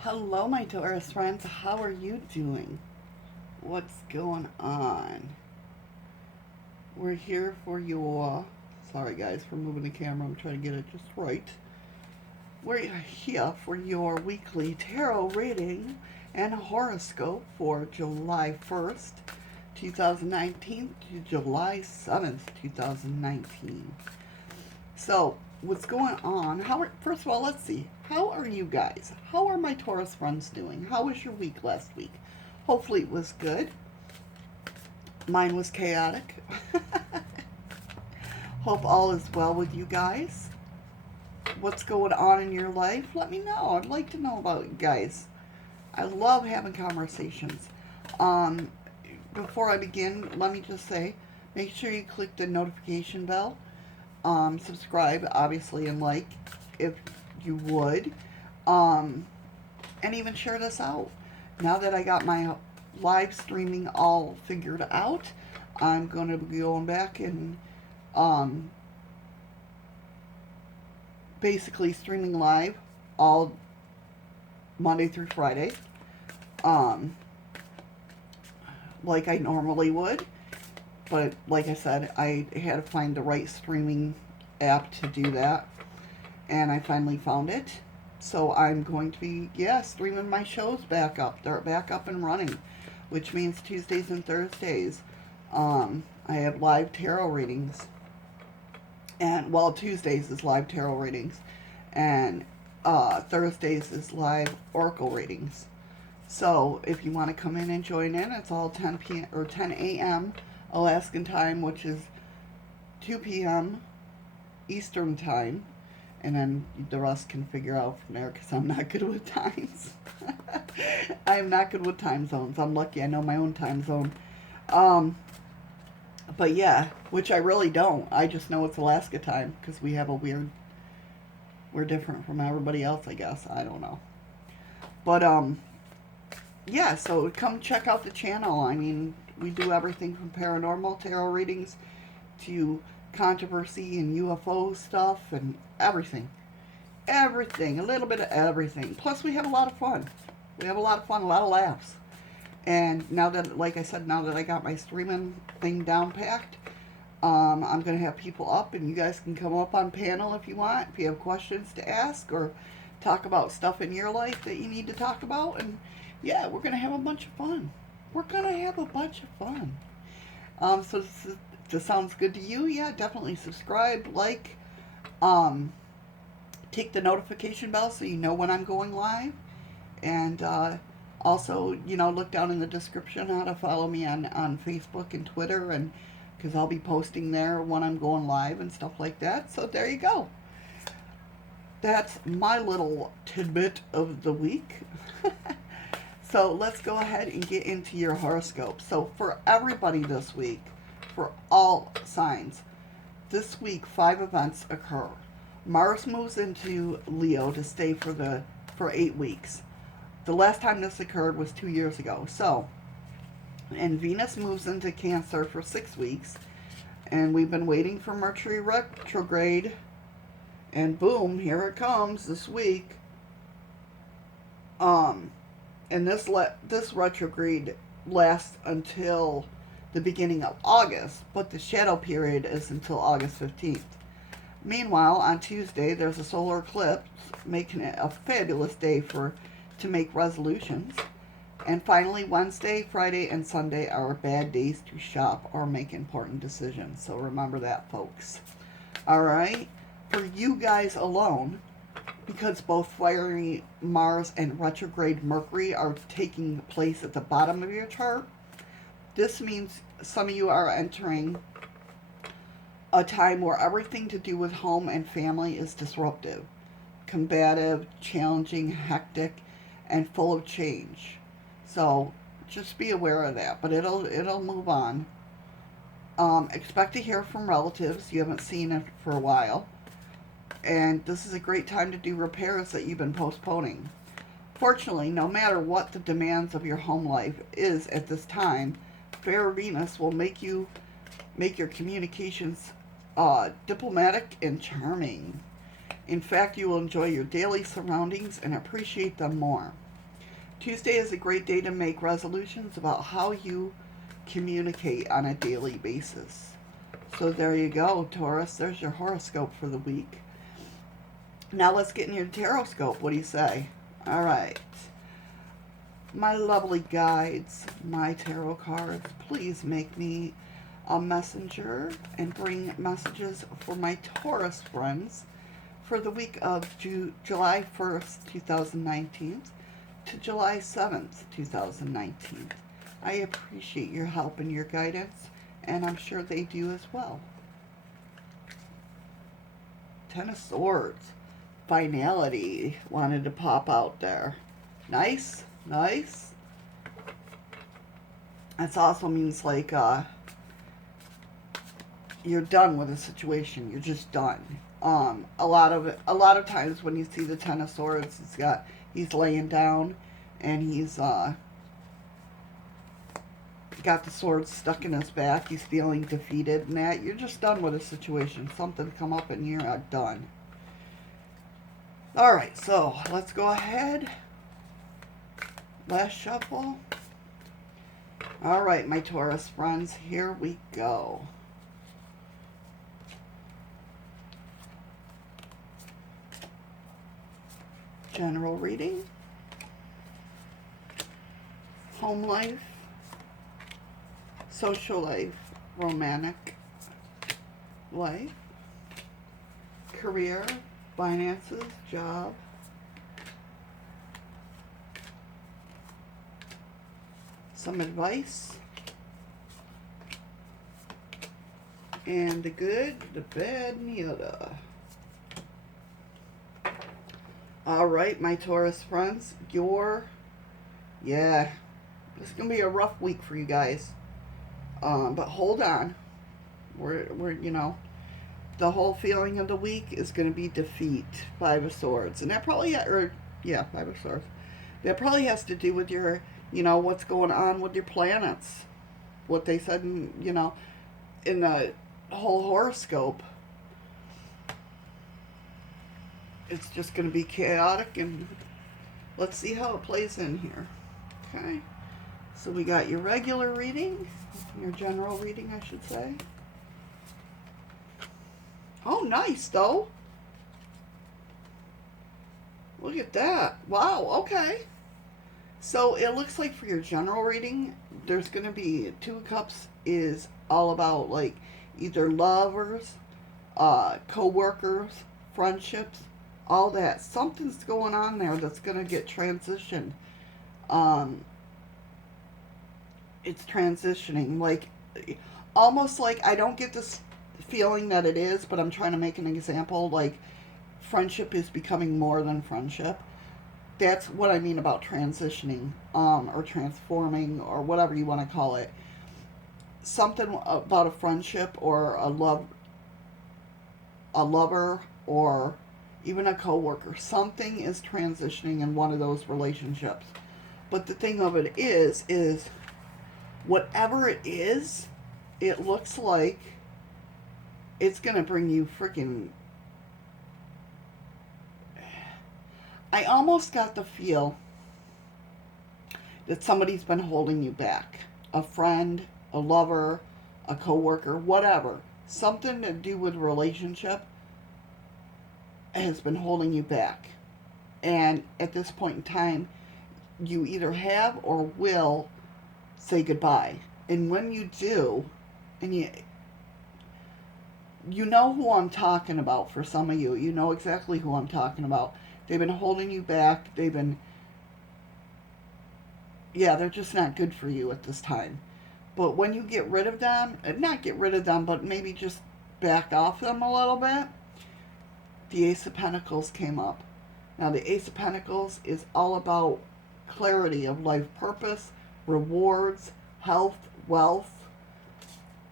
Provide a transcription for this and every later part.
Hello, my Taurus friends. How are you doing? What's going on? We're here for your. Sorry, guys, for moving the camera. I'm trying to get it just right. We're here for your weekly tarot reading and horoscope for July 1st, 2019 to July 7th, 2019. So, what's going on? First of all, let's see. How are you guys? How are my Taurus friends doing? How was your week last week? Hopefully it was good. Mine was chaotic. Hope all is well with you guys. What's going on in your life? Let me know. I'd like to know about you guys. I love having conversations. Um, Before I begin, let me just say, make sure you click the notification bell. Subscribe, obviously, and like if you would. Um, and even share this out. Now that I got my live streaming all figured out, I'm going to be going back and um, basically streaming live all Monday through Friday, um, like I normally would. But like I said, I had to find the right streaming app to do that, and I finally found it. So I'm going to be, streaming my shows back up. They're back up and running, which means Tuesdays and Thursdays. I have live tarot readings. And, well, Tuesdays is live tarot readings. And Thursdays is live oracle readings. So if you want to come in and join in, it's all 10 p.m. or 10 a.m. Alaskan time, which is 2 p.m. Eastern time. And then the rest can figure out from there because I'm not good with times. I am not good with time zones. I'm lucky I know my own time zone. But yeah, which I really don't. I just know it's Alaska time because we have we're different from everybody else, I guess. I don't know. But, yeah, so come check out the channel. I mean, we do everything from paranormal tarot readings to controversy and UFO stuff and everything. Everything. A little bit of everything. Plus, we have a lot of fun. We have a lot of fun, a lot of laughs. And now that, like I said, now that I got my streaming thing down packed, I'm going to have people up, and you guys can come up on panel if you want, if you have questions to ask or talk about stuff in your life that you need to talk about. And yeah, we're going to have a bunch of fun. We're going to have a bunch of fun. So this sounds good to you? Yeah, definitely subscribe, like, take the notification bell so you know when I'm going live. And also, look down in the description how to follow me on Facebook and Twitter, and because I'll be posting there when I'm going live and stuff like that. So there you go. That's my little tidbit of the week. So let's go ahead and get into your horoscope. So for everybody this week, for all signs, this week 5 events occur. Mars moves into Leo to stay for 8 weeks. The last time this occurred was 2 years ago. So, and Venus moves into Cancer for 6 weeks. And we've been waiting for Mercury retrograde. And boom, here it comes this week. And this retrograde lasts until the beginning of August, but the shadow period is until August 15th. Meanwhile, on Tuesday, there's a solar eclipse, making it a fabulous day to make resolutions. And finally, Wednesday, Friday, and Sunday are bad days to shop or make important decisions. So remember that, folks. All right? For you guys alone, because both fiery Mars and retrograde Mercury are taking place at the bottom of your chart, this means some of you are entering a time where everything to do with home and family is disruptive, combative, challenging, hectic, and full of change. So just be aware of that, but it'll move on. Expect to hear from relatives you haven't seen it for a while. And this is a great time to do repairs that you've been postponing. Fortunately, no matter what the demands of your home life is at this time, fair Venus will make your communications diplomatic and charming. In fact, you will enjoy your daily surroundings and appreciate them more. Tuesday is a great day to make resolutions about how you communicate on a daily basis. So there you go, Taurus. There's your horoscope for the week. Now let's get in your tarot scope. What do you say? All right. My lovely guides, my tarot cards, please make me a messenger and bring messages for my Taurus friends for the week of July 1st, 2019 to July 7th, 2019. I appreciate your help and your guidance, and I'm sure they do as well. Ten of Swords. Finality wanted to pop out there. Nice, nice. That also means like you're done with a situation. You're just done. A lot of times when you see the Ten of Swords, he's laying down and he's got the sword stuck in his back. He's feeling defeated and that. You're just done with a situation. Something come up and you're done. Alright, so let's go ahead. Last shuffle. Alright, my Taurus friends, here we go. General reading. Home life. Social life. Romantic life. Career. Finances, job, some advice, and the good, the bad, and the other. Alright, my Taurus friends, this is going to be a rough week for you guys, but hold on, we're the whole feeling of the week is going to be defeat, Five of Swords. And that probably, Five of Swords. That probably has to do with your, what's going on with your planets. What they said in the whole horoscope. It's just going to be chaotic, and let's see how it plays in here. Okay. So we got your regular reading, your general reading, I should say. Oh, nice, though. Look at that. Wow, okay. So it looks like for your general reading, there's going to be Two of Cups is all about, like, either lovers, co-workers, friendships, all that. Something's going on there that's going to get transitioned. It's transitioning. Like, almost like, I don't get this feeling that it is, but I'm trying to make an example, like friendship is becoming more than friendship. That's what I mean about transitioning, or transforming, or whatever you want to call it. Something about a friendship or a lover, or even a coworker. Something is transitioning in one of those relationships. But the thing of it is whatever it is, it looks like it's going to bring you freaking... I almost got the feel that somebody's been holding you back. A friend, a lover, a coworker, whatever. Something to do with relationship has been holding you back. And at this point in time, you either have or will say goodbye. And when you do, and you know who I'm talking about. For some of you, you know exactly who I'm talking about. They've been holding you back. They're just not good for you at this time. But when you get rid of them, not get rid of them, but maybe just back off them a little bit, the Ace of Pentacles came up. Now, the Ace of Pentacles is all about clarity of life purpose, rewards, health, wealth.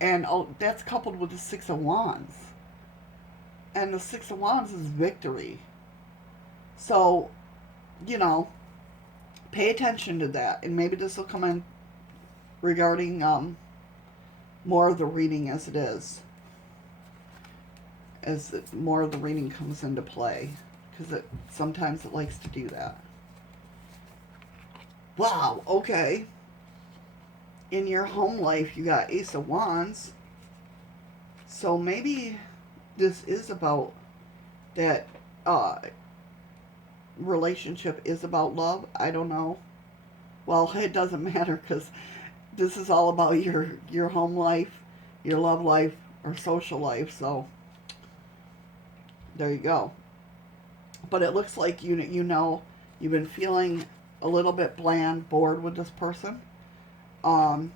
And that's coupled with the Six of Wands. And the Six of Wands is victory. So, pay attention to that. And maybe this will come in regarding more of the reading as it is. As more of the reading comes into play. Because sometimes it likes to do that. Wow, okay. In your home life, you got Ace of Wands. So maybe this is about that uh, relationship is about love. I don't know. Well, it doesn't matter because this is all about your home life, your love life, or social life. So there you go. But it looks like you've been feeling a little bit bland, bored with this person. Um,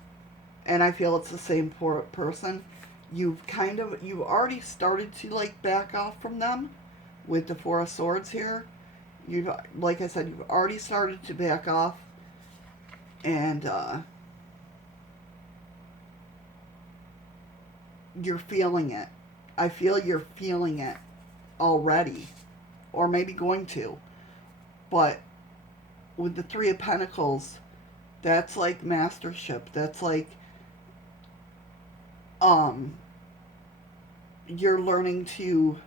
and I feel it's the same person. You've already started to like back off from them with the Four of Swords here. You've, like I said, you've already started to back off, and you're feeling it. I feel you're feeling it already, or maybe going to. But with the Three of Pentacles, that's like mastership. That's like um you're learning to,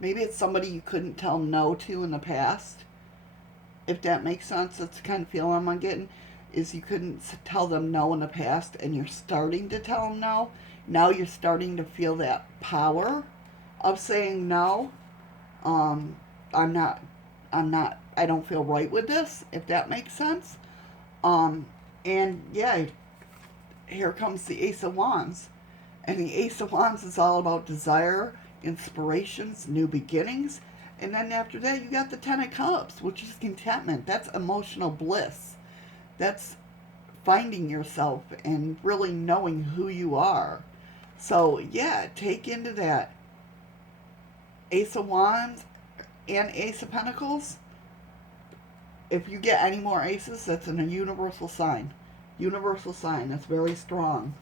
maybe it's somebody you couldn't tell no to in the past. If that makes sense, that's the kind of feeling I'm getting. Is you couldn't tell them no in the past, and you're starting to tell them no. Now you're starting to feel that power of saying no. Um, I'm not, I don't feel right with this. If that makes sense. Um, and yeah, here comes the Ace of Wands. And the Ace of Wands is all about desire, inspirations, new beginnings. And then after that, you got the Ten of Cups, which is contentment. That's emotional bliss. That's finding yourself and really knowing who you are. So, yeah, take into that Ace of Wands and Ace of Pentacles. If you get any more aces, that's a universal sign. Universal sign. That's very strong.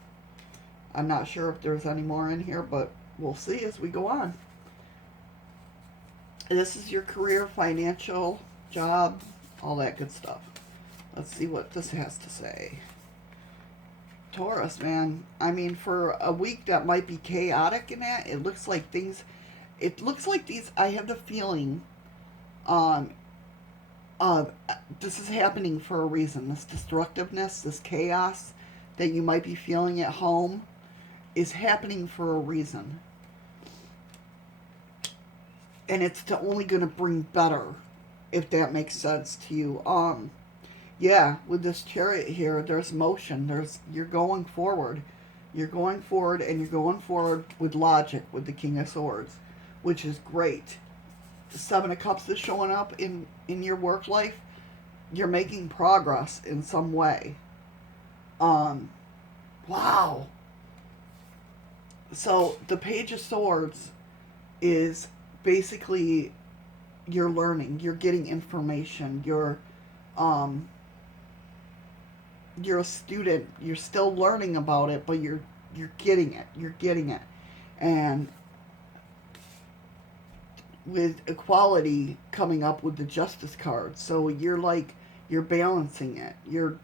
I'm not sure if there's any more in here, but we'll see as we go on. This is your career, financial, job, all that good stuff. Let's see what this has to say. Taurus, man. I mean, for a week that might be chaotic in that, it looks like these, I have the feeling, um, this is happening for a reason. This destructiveness, this chaos that you might be feeling at home is happening for a reason. And it's only going to bring better, if that makes sense to you. Yeah, with this Chariot here, there's motion. You're going forward. You're going forward, and you're going forward with logic with the King of Swords, which is great. The Seven of Cups is showing up in your work life. You're making progress in some way. Wow. So the Page of Swords is basically you're learning, you're getting information, you're a student, you're still learning about it, but you're getting it. And with equality coming up with the Justice card, so you're balancing it. You're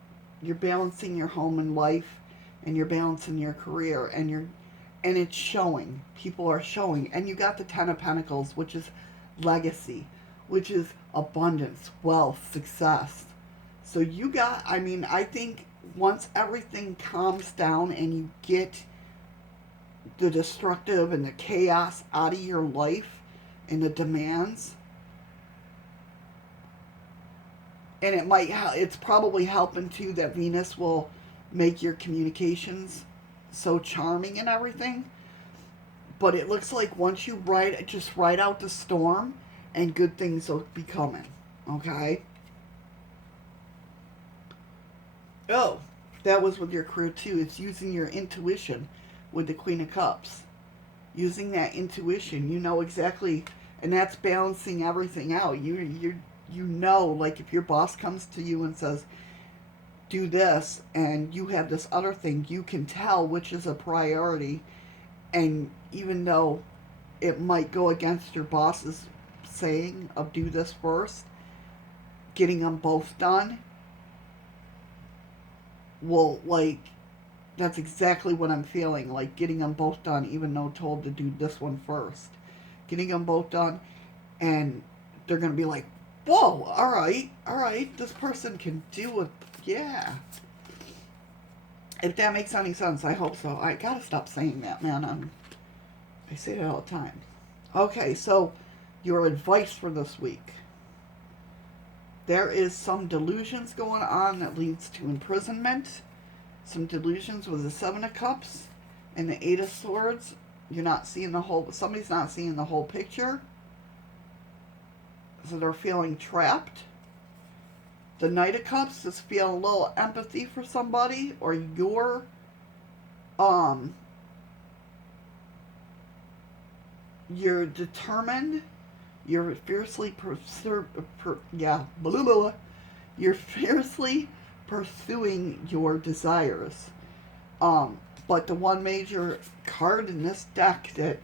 balancing your home and life, and you're balancing your career, and it's showing. People are showing. And you got the Ten of Pentacles, which is legacy, which is abundance, wealth, success. So I think once everything calms down and you get the destructive and the chaos out of your life and the demands, and it's probably helping too that Venus will make your communications so charming and everything. But it looks like once you just ride out the storm, and good things will be coming. Okay? Oh, that was with your career too. It's using your intuition with the Queen of Cups. Using that intuition, you know exactly, and that's balancing everything out. You know, like if your boss comes to you and says, do this, and you have this other thing, you can tell which is a priority. And even though it might go against your boss's saying of do this first, getting them both done will, like, that's exactly what I'm feeling, like getting them both done, even though told to do this one first. Getting them both done, and they're going to be like, Whoa, alright. This person can do it. Yeah. If that makes any sense, I hope so. I gotta stop saying that, man. I say that all the time. Okay, so your advice for this week. There is some delusions going on that leads to imprisonment. Some delusions with the Seven of Cups and the Eight of Swords. You're not seeing the whole, somebody's not seeing the whole picture. So they're feeling trapped. The Knight of Cups is feeling a little empathy for somebody, or you're determined, you're fiercely you're fiercely pursuing your desires. But the one major card in this deck that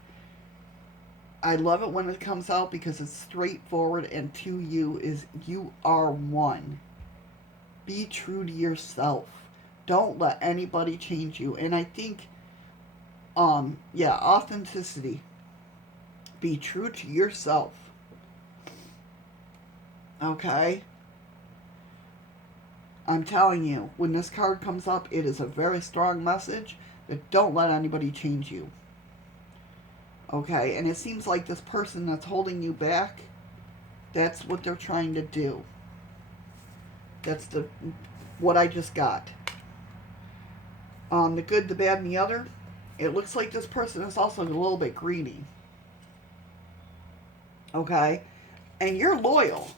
I love it when it comes out because it's straightforward and to you is you are one. Be true to yourself. Don't let anybody change you. And I think, authenticity. Be true to yourself. Okay? I'm telling you, when this card comes up, it is a very strong message that don't let anybody change you. Okay? And it seems like this person that's holding you back, that's what they're trying to do. That's what I just got. The good, the bad, and the other. It looks like this person is also a little bit greedy. Okay? And you're loyal.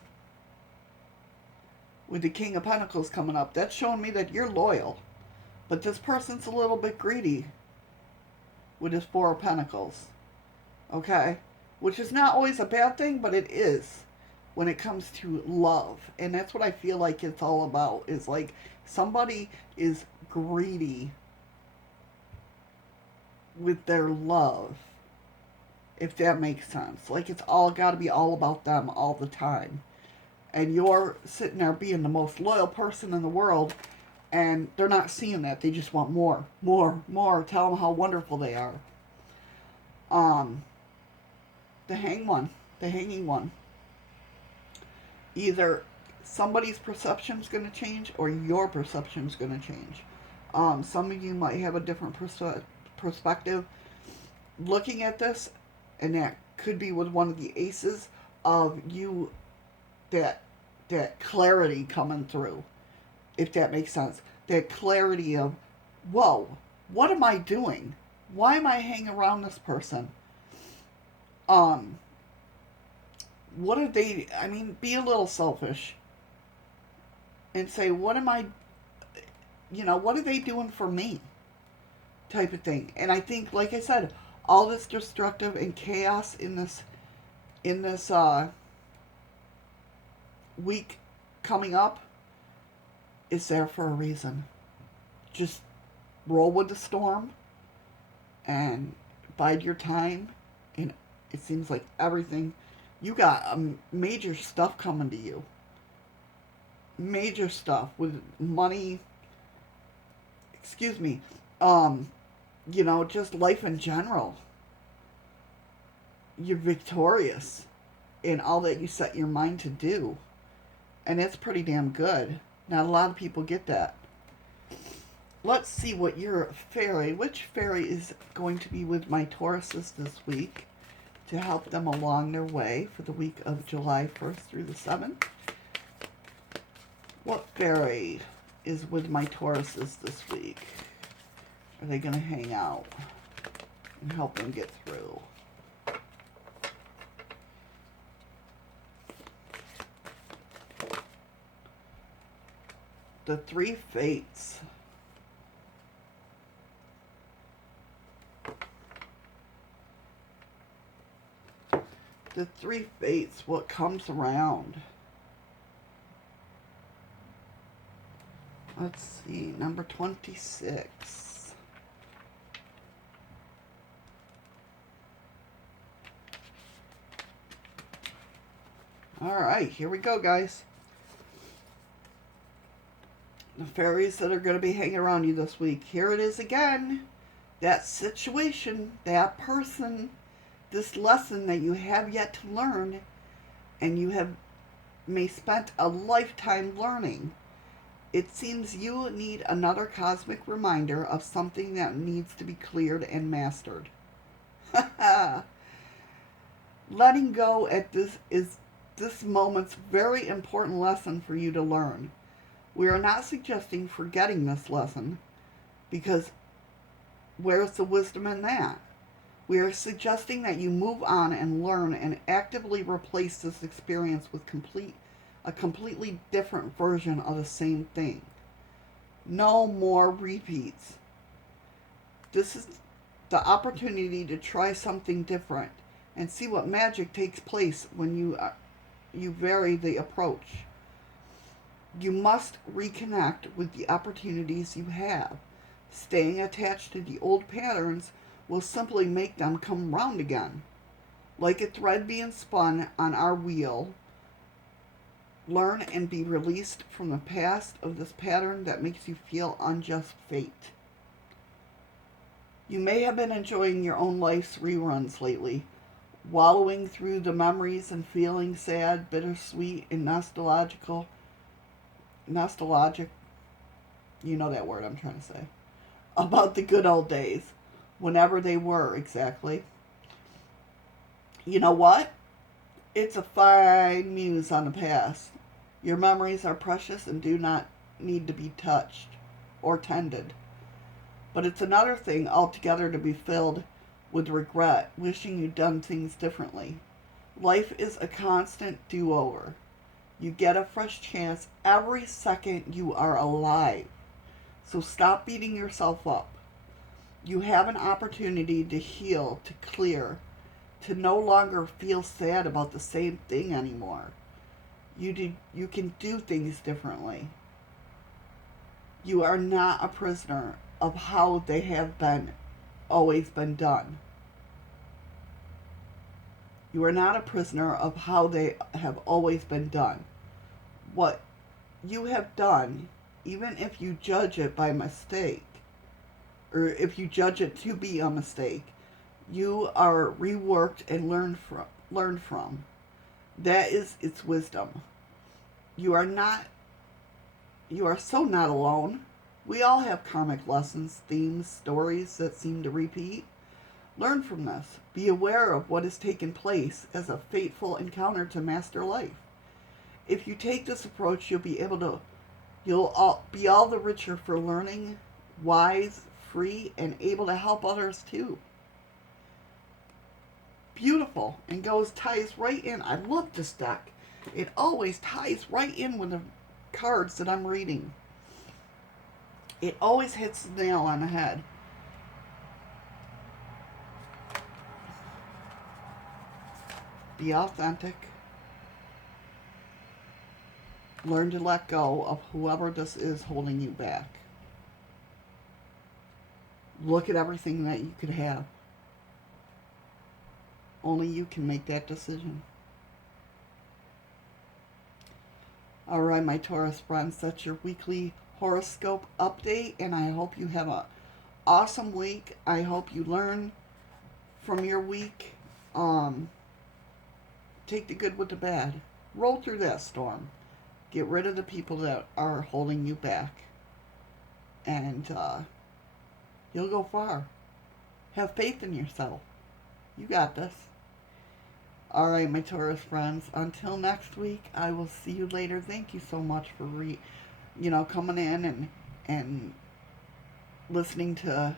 With the King of Pentacles coming up, that's showing me that you're loyal. But this person's a little bit greedy with his Four of Pentacles. Okay? Which is not always a bad thing, but it is when it comes to love. And that's what I feel like it's all about. Is like somebody is greedy with their love. If that makes sense. Like it's all got to be all about them all the time. And you're sitting there being the most loyal person in the world, and they're not seeing that. They just want more. Tell them how wonderful they are. The hanging one. Either somebody's perception's going to change, or your perception's going to change. Some of you might have a different perspective looking at this, and that could be with one of the aces of you, that clarity coming through, if that makes sense. That clarity of, whoa, what am I doing? Why am I hanging around this person? What are they, be a little selfish and say, what am I, what are they doing for me? Type of thing. And I think, like I said, all this destructive and chaos in this week coming up is there for a reason. Just roll with the storm and bide your time. And it seems like everything, you got major stuff coming to you. Major stuff with money. Excuse me. Just life in general. You're victorious in all that you set your mind to do. And it's pretty damn good. Not a lot of people get that. Let's see what your fairy, which fairy is going to be with my Tauruses this week to help them along their way for the week of July 1st through the 7th. What fairy is with my Tauruses this week? Are they going to hang out and help them get through? The Three Fates. The Three Fates, what comes around? Let's see, number 26. All right, here we go, guys. The fairies that are going to be hanging around you this week. Here it is again. That situation, that person, this lesson that you have yet to learn, and you have may spent a lifetime learning. It seems you need another cosmic reminder of something that needs to be cleared and mastered. Letting go at this moment's very important lesson for you to learn. We are not suggesting forgetting this lesson, because where's the wisdom in that? We are suggesting that you move on and learn and actively replace this experience with a completely different version of the same thing. No more repeats. This is the opportunity to try something different and see what magic takes place when you vary the approach. You must reconnect with the opportunities you have. Staying attached to the old patterns will simply make them come round again. Like a thread being spun on our wheel, learn and be released from the past of this pattern that makes you feel unjust fate. You may have been enjoying your own life's reruns lately, wallowing through the memories and feeling sad, bittersweet, and nostalgic, you know that word I'm trying to say, about the good old days, whenever they were exactly. You know what? It's a fine muse on the past. Your memories are precious and do not need to be touched or tended. But it's another thing altogether to be filled with regret, wishing you'd done things differently. Life is a constant do-over. You get a fresh chance every second you are alive. So stop beating yourself up. You have an opportunity to heal, to clear, to no longer feel sad about the same thing anymore. You can do things differently. You are not a prisoner of how they have always been done. You are not a prisoner of how they have always been done. What you have done, even if you judge it by mistake, or if you judge it to be a mistake, you are reworked and learned from. That is its wisdom. You are so not alone. We all have karmic lessons, themes, stories that seem to repeat. Learn from this. Be aware of what has taken place as a fateful encounter to master life. If you take this approach, you'll be all the richer for learning, wise, free, and able to help others too. Beautiful, and ties right in. I love this deck. It always ties right in with the cards that I'm reading. It always hits the nail on the head. Be authentic. Learn to let go of whoever this is holding you back. Look at everything that you could have. Only you can make that decision. Alright, my Taurus friends, that's your weekly horoscope update, and I hope you have an awesome week. I hope you learn from your week. Take the good with the bad. Roll through that storm. Get rid of the people that are holding you back. And you'll go far. Have faith in yourself. You got this. Alright, my Taurus friends. Until next week, I will see you later. Thank you so much for coming in and listening to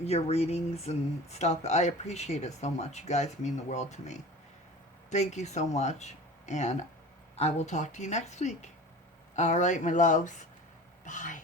your readings and stuff. I appreciate it so much. You guys mean the world to me. Thank you so much. And I will talk to you next week. Alright, my loves. Bye.